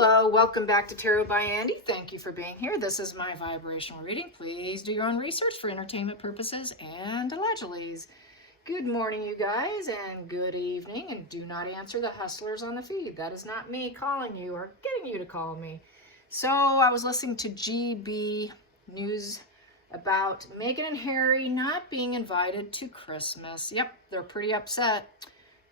Hello, welcome back to Tarot by Andy. Thank you for being here. This is my vibrational reading. Please do your own research for entertainment purposes and allegedly. Good morning, you guys, and good evening, and do not answer the hustlers on the feed. That is not me calling you or getting you to call me. So I was listening to GB News about Meghan and Harry not being invited to Christmas. Yep, they're pretty upset.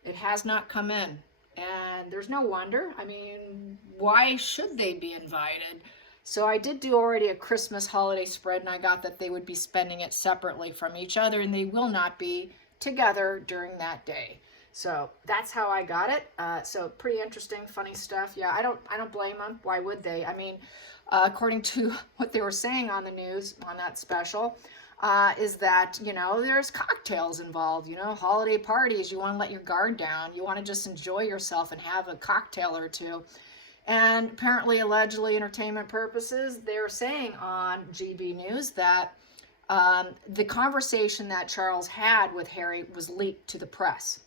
It has not come in. And there's no wonder. I mean, why should they be invited? So I did do already a Christmas holiday spread, and I got that they would be spending it separately from each other, and they will not be together during that day. So that's how I got it. So pretty interesting, funny stuff. Yeah, I don't blame them. Why would they? I mean, according to what they were saying on the news on that special, is that, you know, there's cocktails involved, you know, holiday parties. You want to let your guard down. You want to just enjoy yourself and have a cocktail or two. And apparently, allegedly, entertainment purposes, they're saying on GB News that the conversation that Charles had with Harry was leaked to the press.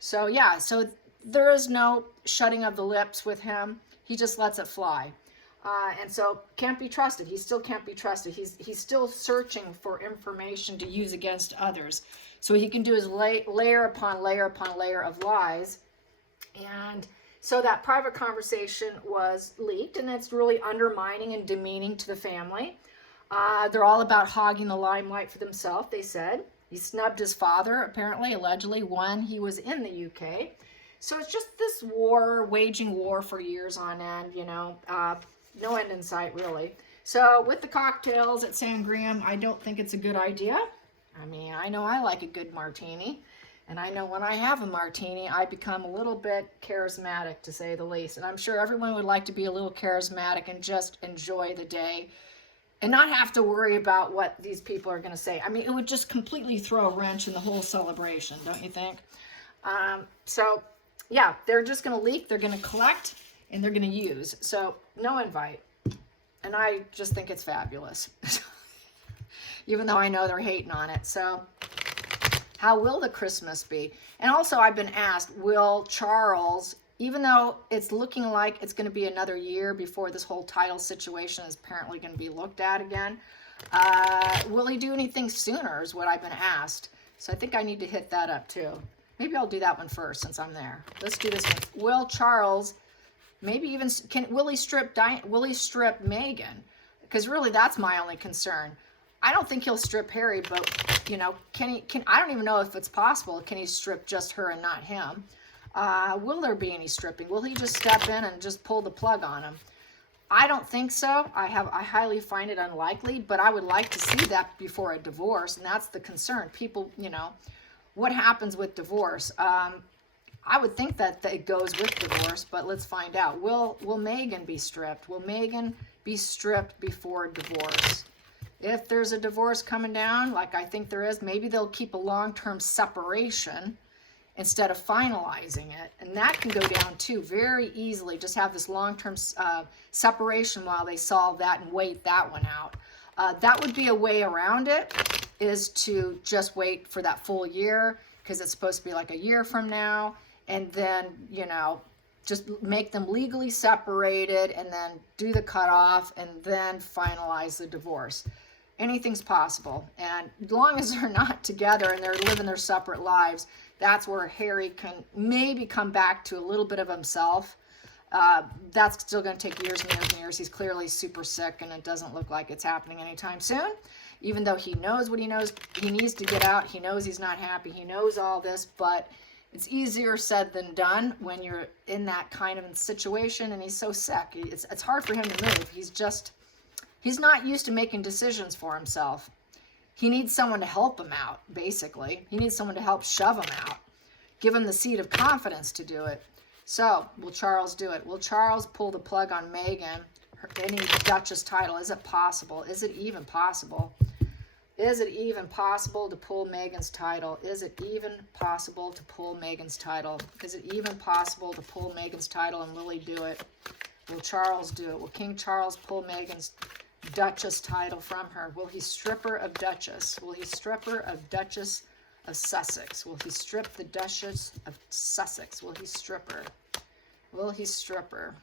So, yeah, so there is no shutting of the lips with him. He just lets it fly. And so can't be trusted. He still can't be trusted. He's still searching for information to use against others. So he can do his layer upon layer upon layer of lies. And so that private conversation was leaked, and it's really undermining and demeaning to the family. They're all about hogging the limelight for themselves, they said. He snubbed his father, apparently, allegedly, when he was in the UK. So it's just this war, waging war for years on end, you know. No end in sight, really. So with the cocktails at Sangrium, I don't think it's a good idea. I mean, I know I like a good martini. And I know when I have a martini, I become a little bit charismatic, to say the least. And I'm sure everyone would like to be a little charismatic and just enjoy the day and not have to worry about what these people are going to say. I mean, it would just completely throw a wrench in the whole celebration, don't you think? So, yeah, they're just going to leak, they're going to collect, and they're going to use. So no invite. And I just think it's fabulous. Even though I know they're hating on it. So how will the Christmas be? And also I've been asked, will Charles, even though it's looking like it's going to be another year before this whole title situation is apparently going to be looked at again, will he do anything sooner is what I've been asked. So I think I need to hit that up too. Maybe I'll do that one first since I'm there. Let's do this one. Will Charles... Maybe even will he strip Meghan? Because really, that's my only concern. I don't think he'll strip Harry, but you know, I don't even know if it's possible. Can he strip just her and not him? Will there be any stripping? Will he just step in and just pull the plug on him? I don't think so. I highly find it unlikely, but I would like to see that before a divorce, and that's the concern. People, you know, what happens with divorce? I would think that it goes with divorce, but let's find out. Will Meghan be stripped? Will Meghan be stripped before divorce? If there's a divorce coming down, like I think there is, maybe they'll keep a long-term separation instead of finalizing it. And that can go down too very easily. Just have this long-term separation while they solve that and wait that one out. That would be a way around it, is to just wait for that full year, because it's supposed to be like a year from now. And then, you know, just make them legally separated and then do the cutoff and then finalize the divorce. Anything's possible. And as long as they're not together and they're living their separate lives, that's where Harry can maybe come back to a little bit of himself. That's still going to take years and years and years. He's clearly super sick, and it doesn't look like it's happening anytime soon. Even though he knows what he knows, he needs to get out. He knows he's not happy. He knows all this, but it's easier said than done when you're in that kind of situation, and he's so sick. It's hard for him to move. He's not used to making decisions for himself. He needs someone to help him out, basically. He needs someone to help shove him out, give him the seat of confidence to do it. So, will Charles do it? Will Charles pull the plug on Meghan, any Duchess title? Is it possible? Is it even possible? Is it even possible to pull Meghan's title? Is it even possible to pull Meghan's title? Is it even possible to pull Meghan's title, and will he do it? Will Charles do it? Will King Charles pull Meghan's Duchess title from her? Will he strip her of Duchess? Will he strip her of Duchess of Sussex? Will he strip the Duchess of Sussex? Will he strip her? Will he strip her?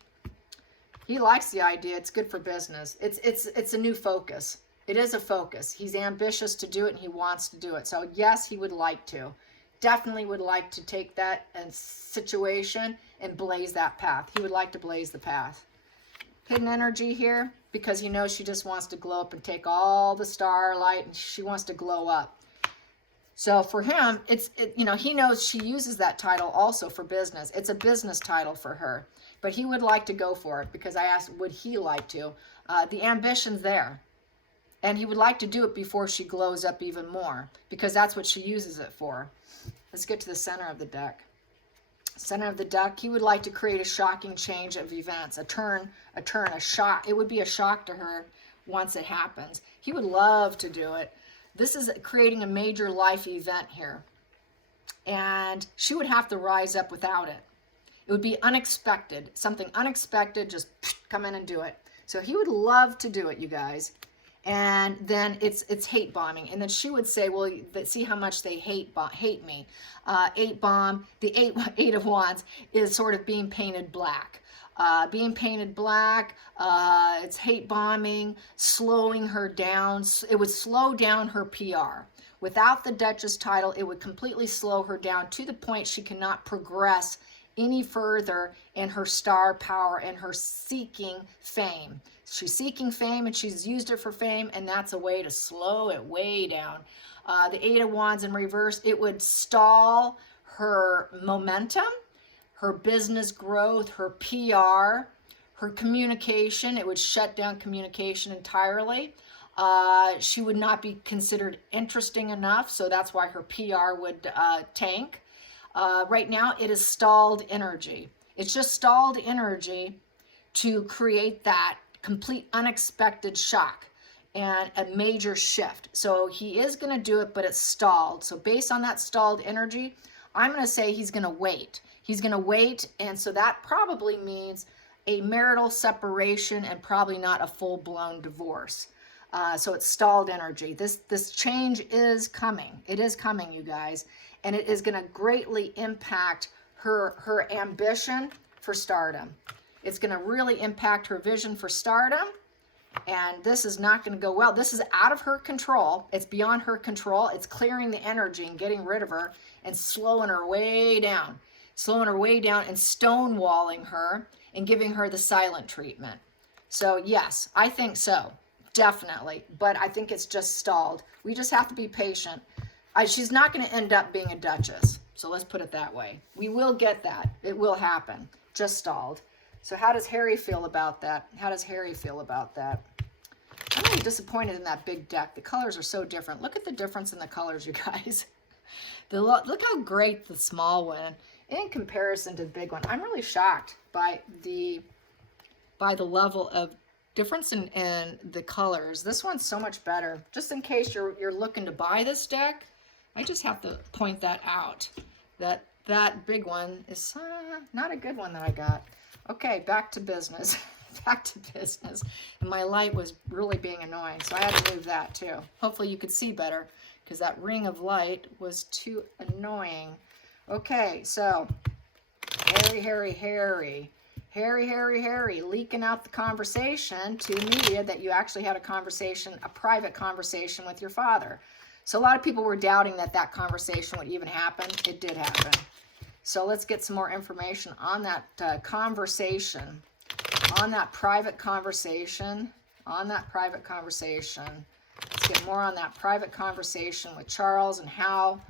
He likes the idea. It's good for business. It's a new focus. It is a focus. He's ambitious to do it, and he wants to do it. So yes, he would like to. Definitely would like to take that situation and blaze that path. He would like to blaze the path. Hidden energy here, because he knows she just wants to glow up and take all the starlight, and she wants to glow up. So for him, he knows she uses that title also for business. It's a business title for her, but he would like to go for it, because I asked, would he like to? The ambition's there, and he would like to do it before she glows up even more, because that's what she uses it for. Let's get to the center of the deck. Center of the deck, he would like to create a shocking change of events, a shock. It would be a shock to her once it happens. He would love to do it. This is creating a major life event here, and she would have to rise up without it. It would be unexpected, something unexpected, just come in and do it. So he would love to do it, you guys. And then it's hate bombing, and then she would say, well, see how much they hate me. The eight of wands is sort of being painted black. It's hate bombing, slowing her down. It would slow down her PR. Without the Duchess title, it would completely slow her down to the point she cannot progress any further in her star power and her seeking fame. She's seeking fame, and she's used it for fame, and that's a way to slow it way down. The Eight of Wands in reverse, it would stall her momentum, her business growth, her PR, her communication. It would shut down communication entirely. She would not be considered interesting enough, so that's why her PR would tank. Right now, it is stalled energy. It's just stalled energy to create that complete unexpected shock and a major shift. So he is going to do it, but it's stalled. So based on that stalled energy, I'm going to say he's going to wait. He's going to wait, and so that probably means a marital separation and probably not a full-blown divorce. So it's stalled energy. This change is coming. It is coming, you guys, and it is going to greatly impact her ambition for stardom. It's going to really impact her vision for stardom, and this is not going to go well. This is out of her control. It's beyond her control. It's clearing the energy and getting rid of her and slowing her way down and stonewalling her and giving her the silent treatment. So yes, I think so, definitely, but I think it's just stalled. We just have to be patient. She's not going to end up being a duchess, so let's put it that way. We will get that. It will happen. Just stalled. So how does Harry feel about that? I'm really disappointed in that big deck. The colors are so different. Look at the difference in the colors, you guys. Look how great the small one in comparison to the big one. I'm really shocked by the level of difference in the colors. This one's so much better. Just in case you're looking to buy this deck, I just have to point that out. That big one is not a good one that I got. Okay, back to business. And my light was really being annoying, so I had to move that too. Hopefully you could see better, because that ring of light was too annoying. Okay, so Harry, leaking out the conversation to media that you actually had a private conversation with your father. So a lot of people were doubting that conversation would even happen. It did happen. So let's get some more information on that conversation, on that private conversation. Let's get more on that private conversation with Charles and how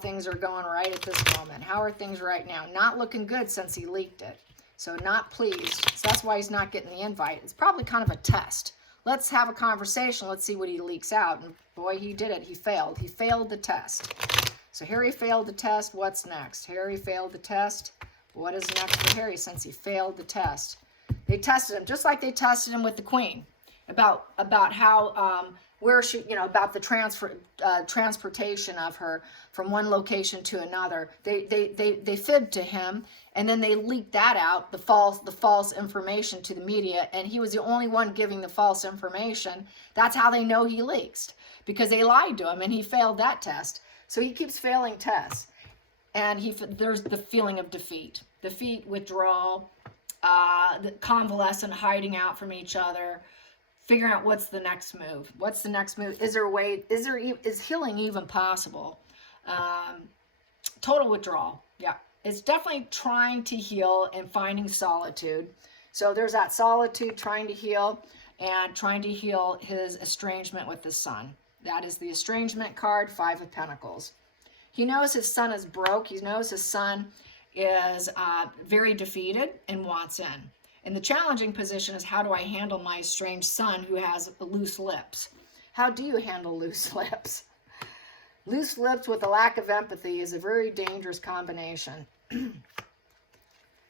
things are going right at this moment. How are things right now? Not looking good since he leaked it. So not pleased. So that's why he's not getting the invite. It's probably kind of a test. Let's have a conversation. Let's see what he leaks out. And boy, he did it. He failed. He failed the test. So Harry failed the test. What's next? Harry failed the test. What is next for Harry since he failed the test? They tested him just like they tested him with the Queen about how where she, about the transportation of her from one location to another. They fibbed to him, and then they leaked that out, the false information to the media, and he was the only one giving the false information. That's how they know he leaks, because they lied to him, and he failed that test. So he keeps failing tests, and there's the feeling of defeat, withdrawal, convalescent, hiding out from each other, figuring out what's the next move. What's the next move? Is there a way? Is healing even possible? Total withdrawal. Yeah, it's definitely trying to heal and finding solitude. So there's that solitude, trying to heal, and trying to heal his estrangement with his son. That is the estrangement card, 5 of Pentacles. He knows his son is broke. He knows his son is very defeated and wants in. And the challenging position is, how do I handle my estranged son who has loose lips? How do you handle loose lips? Loose lips with a lack of empathy is a very dangerous combination.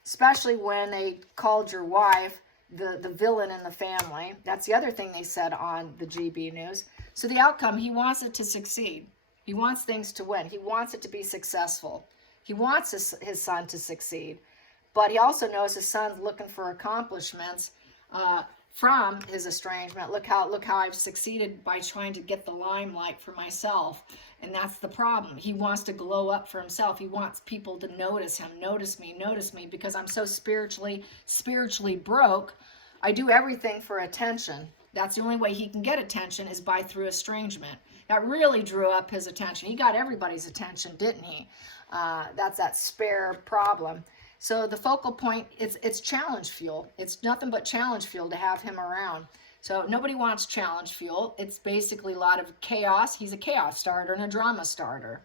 Especially when they called your wife the villain in the family. That's the other thing they said on the GB News. So the outcome, he wants it to succeed. He wants things to win. He wants it to be successful. He wants his son to succeed. But he also knows his son's looking for accomplishments from his estrangement. Look how I've succeeded by trying to get the limelight for myself. And that's the problem. He wants to glow up for himself. He wants people to notice him, notice me, because I'm so spiritually broke. I do everything for attention. That's the only way he can get attention, is through estrangement. That really drew up his attention. He got everybody's attention, didn't he? That's that spare problem. So the focal point, it's challenge fuel. It's nothing but challenge fuel to have him around. So nobody wants challenge fuel. It's basically a lot of chaos. He's a chaos starter and a drama starter.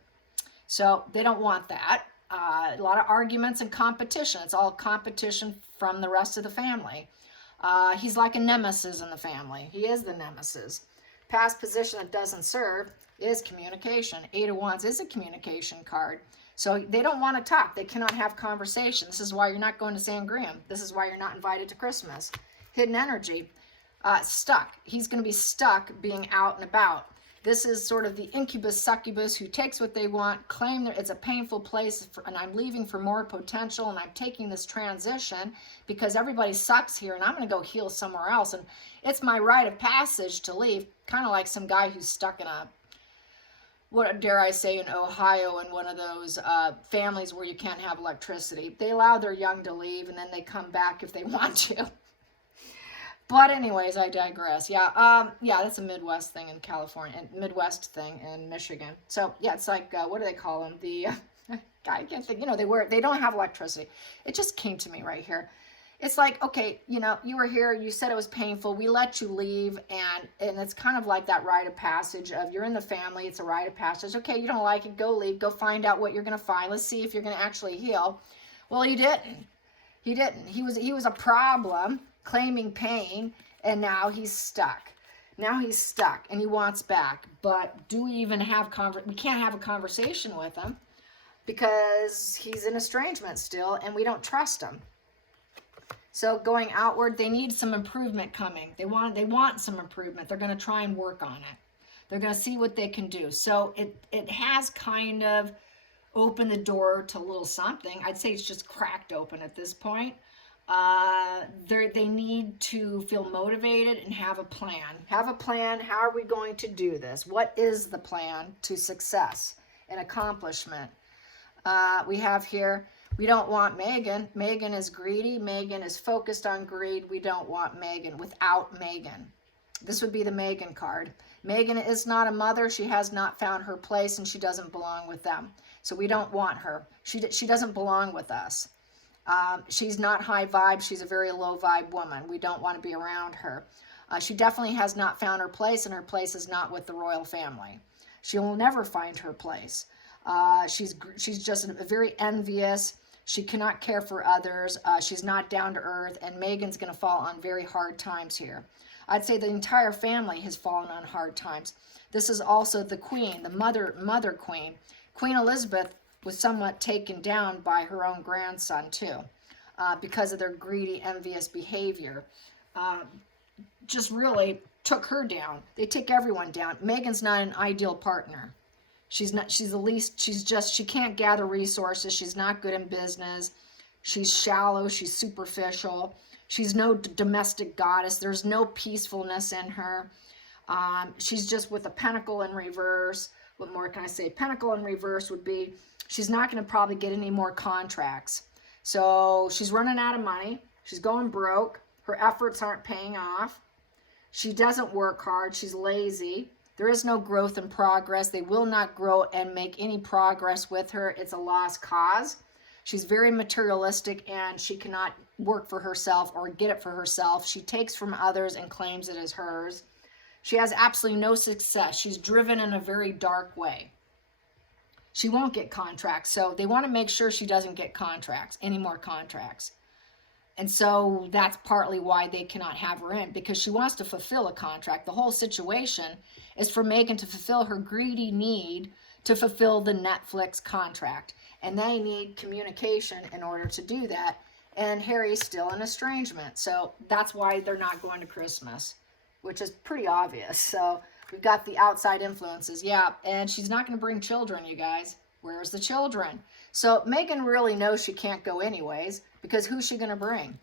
So they don't want that. A lot of arguments and competition. It's all competition from the rest of the family. He's like a nemesis in the family. He is the nemesis. Past position that doesn't serve is communication. 8 of Wands is a communication card. So they don't want to talk. They cannot have conversation. This is why you're not going to Sangreum. This is why you're not invited to Christmas. Hidden energy. Stuck. He's going to be stuck being out and about. This is sort of the incubus succubus who takes what they want, claim that it's a painful place, and I'm leaving for more potential, and I'm taking this transition because everybody sucks here, and I'm going to go heal somewhere else. And it's my rite of passage to leave, kind of like some guy who's stuck in what dare I say, in Ohio, in one of those families where you can't have electricity. They allow their young to leave, and then they come back if they want to. But anyways, I digress. Yeah, that's a Midwest thing in California, and Midwest thing in Michigan. So yeah, it's like what do they call them? I can't think. They don't have electricity. It just came to me right here. It's like, okay, you were here. You said it was painful. We let you leave, and it's kind of like that rite of passage of you're in the family. It's a rite of passage. Okay, you don't like it. Go leave. Go find out what you're gonna find. Let's see if you're gonna actually heal. Well, he didn't. He didn't. He was a problem, claiming pain, and now he's stuck. Now he's stuck, and he wants back. But do we even have we can't have a conversation with him because he's in estrangement still, and we don't trust him. So going outward, they need some improvement coming. They want some improvement. They're going to try and work on it. They're going to see what they can do. So it has kind of opened the door to a little something. I'd say it's just cracked open at this point. They need to feel motivated and have a plan. Have a plan. How are we going to do this? What is the plan to success and accomplishment? We have here, we don't want Megan. Megan is greedy. Megan is focused on greed. We don't want Megan without Megan. This would be the Megan card. Megan is not a mother. She has not found her place, and she doesn't belong with them. So we don't want her. She doesn't belong with us. She's not high vibe. She's a very low vibe woman. We don't want to be around her. She definitely has not found her place, and her place is not with the royal family. She will never find her place. She's just very envious. She cannot care for others. She's not down to earth, and Megan's going to fall on very hard times here. I'd say the entire family has fallen on hard times. This is also the queen, the mother queen. Queen Elizabeth was somewhat taken down by her own grandson too, because of their greedy, envious behavior. Just really took her down. They take everyone down. Megan's not an ideal partner. She's the least, she can't gather resources. She's not good in business. She's shallow. She's superficial. She's no domestic goddess. There's no peacefulness in her. She's just with a pentacle in reverse. What more can I say? Pentacle in reverse would be, she's not going to probably get any more contracts. So she's running out of money. She's going broke. Her efforts aren't paying off. She doesn't work hard. She's lazy. There is no growth and progress. They will not grow and make any progress with her. It's a lost cause. She's very materialistic and she cannot work for herself or get it for herself. She takes from others and claims it as hers. She has absolutely no success. She's driven in a very dark way. She won't get contracts. So they want to make sure she doesn't get contracts, any more contracts. And so that's partly why they cannot have her in, because she wants to fulfill a contract. The whole situation is for Megan to fulfill her greedy need to fulfill the Netflix contract. And they need communication in order to do that. And Harry's still in estrangement. So that's why they're not going to Christmas, which is pretty obvious. So we've got the outside influences. Yeah, and she's not going to bring children, you guys. Where's the children? So Megan really knows she can't go anyways, because who's she going to bring?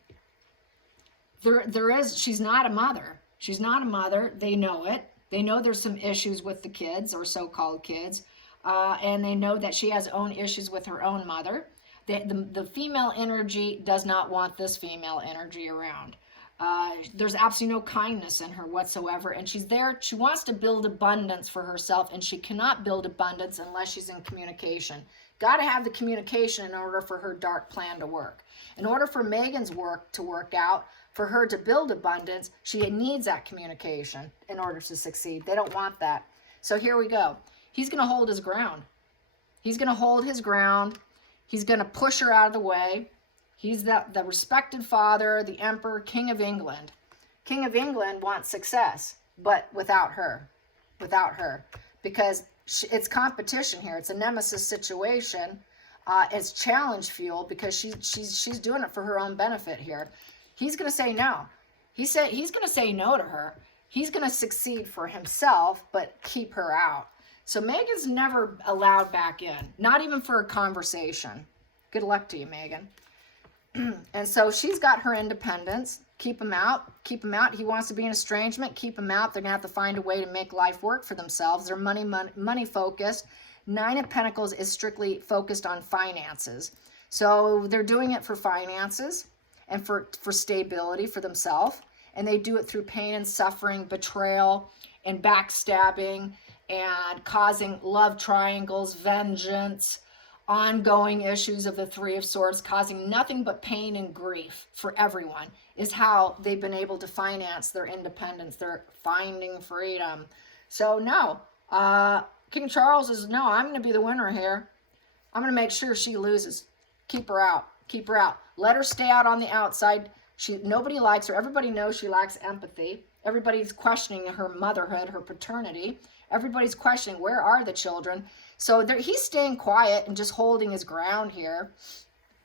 She's not a mother. She's not a mother. They know it. They know there's some issues with the kids, or so-called kids, and they know that she has own issues with her own mother. The female energy does not want this female energy around. There's absolutely no kindness in her whatsoever, and she's there. She wants to build abundance for herself, and she cannot build abundance unless she's in communication. Got to have the communication in order for her dark plan to work. In order for Megan's work to work out, for her to build abundance, she needs that communication in order to succeed. They don't want that. So here we go. He's going to hold his ground. He's going to hold his ground. He's going to push her out of the way. He's the respected father, the emperor, king of England. King of England wants success, but without her. Without her. Because it's competition here. It's a nemesis situation. It's challenge fuel because she's doing it for her own benefit here. He's going to say no. He's going to say no to her. He's going to succeed for himself, but keep her out. So Megan's never allowed back in, not even for a conversation. Good luck to you, Megan. And so she's got her independence. Keep him out. Keep him out. He wants to be in estrangement. Keep him out. They're going to have to find a way to make life work for themselves. They're money focused. Nine of Pentacles is strictly focused on finances. So they're doing it for finances and for stability for themselves. And they do it through pain and suffering, betrayal, and backstabbing, and causing love triangles, vengeance, ongoing issues of the Three of Swords, causing nothing but pain and grief for everyone, is how they've been able to finance their independence. They're finding freedom. So no, King Charles is, no, I'm going to be the winner here. I'm going to make sure she loses. Keep her out. Keep her out. Let her stay out on the outside. Nobody likes her. Everybody knows she lacks empathy. Everybody's questioning her motherhood, her paternity. Everybody's questioning, where are the children? So he's staying quiet and just holding his ground here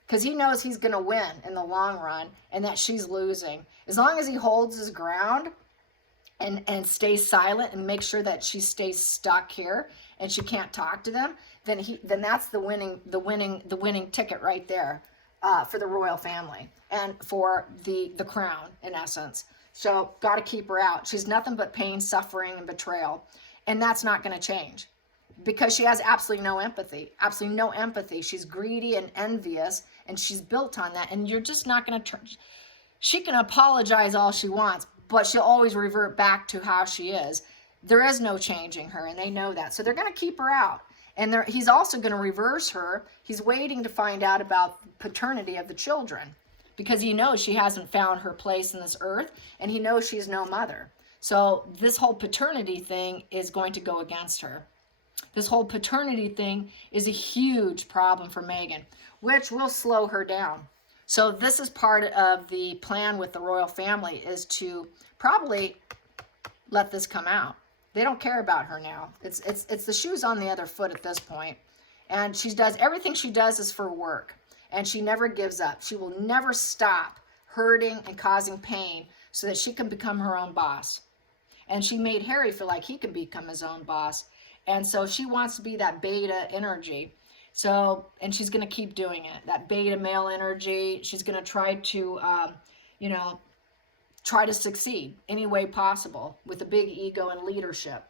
because he knows he's going to win in the long run and that she's losing. As long as he holds his ground and stays silent and makes sure that she stays stuck here and she can't talk to them, then that's the winning ticket right there for the royal family and for the crown, in essence. So got to keep her out. She's nothing but pain, suffering, and betrayal. And that's not going to change because she has absolutely no empathy. Absolutely no empathy. She's greedy and envious, and she's built on that. And you're just not going to she can apologize all she wants, but she'll always revert back to how she is. There is no changing her, and they know that. So they're going to keep her out. And he's also going to reverse her. He's waiting to find out about the paternity of the children because he knows she hasn't found her place in this earth, and he knows she's no mother. So this whole paternity thing is going to go against her. This whole paternity thing is a huge problem for Megan, which will slow her down. So this is part of the plan with the royal family, is to probably let this come out. They don't care about her now. It's the shoes on the other foot at this point. And everything she does is for work. And she never gives up. She will never stop hurting and causing pain so that she can become her own boss. And she made Harry feel like he can become his own boss. And so she wants to be that beta energy. So, and she's going to keep doing it. That beta male energy. She's going to try to, try to succeed any way possible with a big ego and leadership.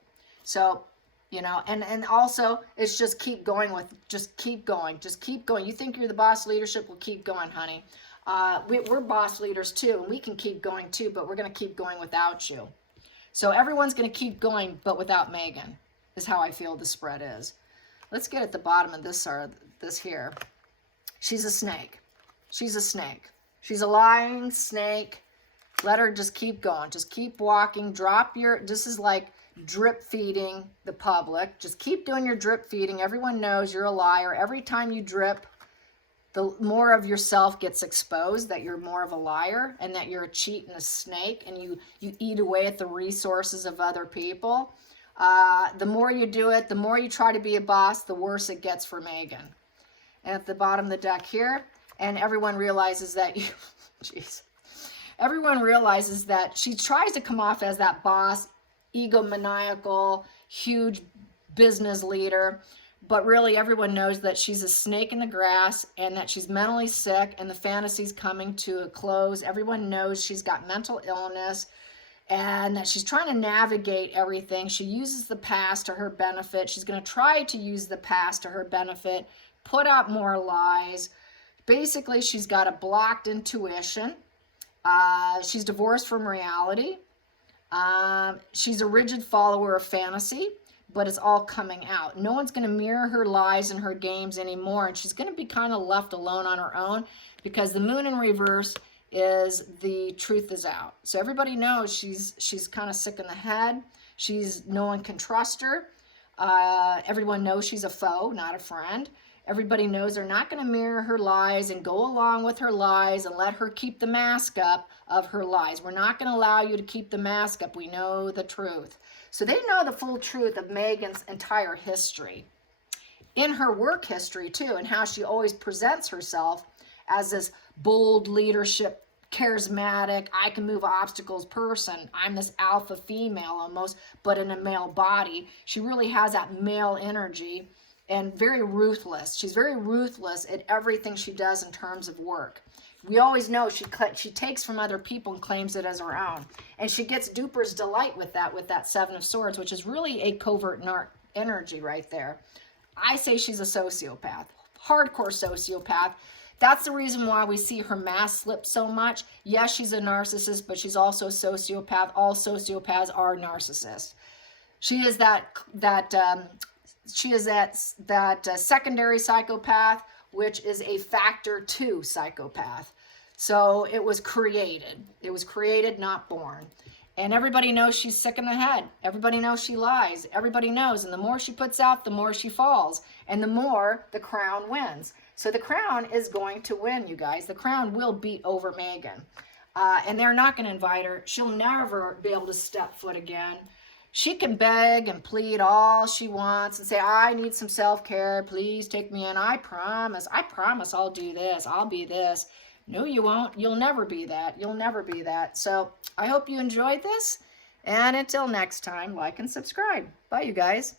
So, and also it's just keep going. Just keep going. You think you're the boss, leadership will keep going, honey. We're boss leaders too, and we can keep going too, but we're going to keep going without you. So everyone's going to keep going, but without Megan, is how I feel the spread is. Let's get at the bottom of this here. She's a snake. She's a snake. She's a lying snake. Let her just keep going. Just keep walking. This is like drip feeding the public. Just keep doing your drip feeding. Everyone knows you're a liar. Every time you drip, the more of yourself gets exposed, that you're more of a liar and that you're a cheat and a snake, and you eat away at the resources of other people. The more you do it, the more you try to be a boss, the worse it gets for Megan. And at the bottom of the deck here, and everyone realizes that you, jeez. Everyone realizes that she tries to come off as that boss, egomaniacal, huge business leader, but really everyone knows that she's a snake in the grass and that she's mentally sick and the fantasy's coming to a close. Everyone knows she's got mental illness and that she's trying to navigate everything. She uses the past to her benefit. She's going to try to use the past to her benefit, put out more lies. Basically, she's got a blocked intuition. She's divorced from reality. She's a rigid follower of fantasy, but it's all coming out. No one's going to mirror her lies and her games anymore, and she's going to be kind of left alone on her own because the moon in reverse is the truth is out. So everybody knows she's kind of sick in the head. No one can trust her. Everyone knows she's a foe, not a friend. Everybody knows they're not going to mirror her lies and go along with her lies and let her keep the mask up of her lies. We're not going to allow you to keep the mask up. We know the truth. So they know the full truth of Megan's entire history. In her work history, too, and how she always presents herself as this bold leadership, charismatic, I can move obstacles person. I'm this alpha female almost, but in a male body. She really has that male energy. And very ruthless. She's very ruthless at everything she does in terms of work. We always know she takes from other people and claims it as her own. And she gets duper's delight with that Seven of Swords, which is really a covert energy right there. I say she's a sociopath, hardcore sociopath. That's the reason why we see her mask slip so much. Yes, she's a narcissist, but she's also a sociopath. All sociopaths are narcissists. She is that secondary psychopath, which is a factor 2 psychopath. So it was created. It was created, not born. And everybody knows she's sick in the head. Everybody knows she lies. Everybody knows. And the more she puts out, the more she falls. And the more the crown wins. So the crown is going to win, you guys. The crown will beat over Megan. And they're not going to invite her. She'll never be able to step foot again. She can beg and plead all she wants and say, I need some self-care. Please take me in. I promise I'll do this. I'll be this. No, you won't. You'll never be that. You'll never be that. So I hope you enjoyed this. And until next time, like and subscribe. Bye, you guys.